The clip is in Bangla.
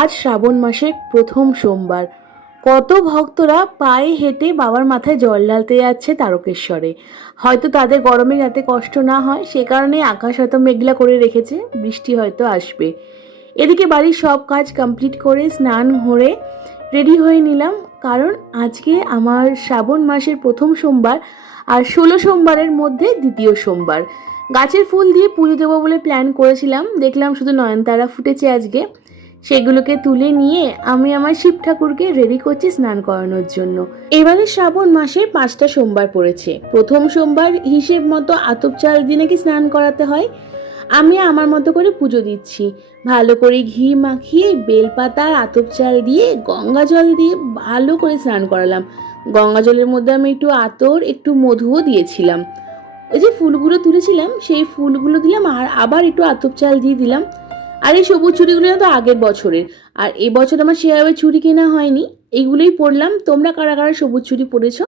আজ শ্রাবণ মাসের প্রথম সোমবার। কত ভক্তরা পায়ে হেঁটে বাবার মাথায় জল ঢালতে যাচ্ছে তারকেশ্বরে। হয়তো তাদের গরমে যাতে কষ্ট না হয় সে কারণে আকাশ হয়তো মেঘলা করে রেখেছে, বৃষ্টি হয়তো আসবে। এদিকে বাড়ির সব কাজ কমপ্লিট করে স্নান করে রেডি হয়ে নিলাম, কারণ আজকে আমার শ্রাবণ মাসের প্রথম সোমবার আর 16 সোমবারের মধ্যে দ্বিতীয় সোমবার। গাছের ফুল দিয়ে পুজো দেবো বলে প্ল্যান করেছিলাম, দেখলাম শুধু নয়নতারা ফুটেছে আজকে। সেগুলোকে তুলে নিয়ে আমি আমার শিব ঠাকুরকে রেডি করছি স্নান করানোর জন্য। এবারে শ্রাবণ মাসে 5টা সোমবার পড়েছে। প্রথম সোমবার হিসেব মতো আতপ চাল দিয়ে নাকি স্নান করাতে হয়। আমি আমার মতো করে পুজো দিচ্ছি। ভালো করে ঘি মাখিয়ে বেলপাতা আর আতপ চাল দিয়ে গঙ্গা জল দিয়ে ভালো করে স্নান করালাম। গঙ্গা জলের মধ্যে আমি একটু আতর একটু মধুও দিয়েছিলাম। ওই যে ফুলগুলো তুলেছিলাম সেই ফুলগুলো দিলাম আর আবার একটু আতপ চাল দিয়ে দিলাম। আর এই সবুজ চুড়িগুলো তো আগের বছরের, আর এবছর আমার সেভাবে চুড়ি কেনা হয়নি, এইগুলোই পরলাম। তোমরা কারা কারা সবুজ চুড়ি পরেছো?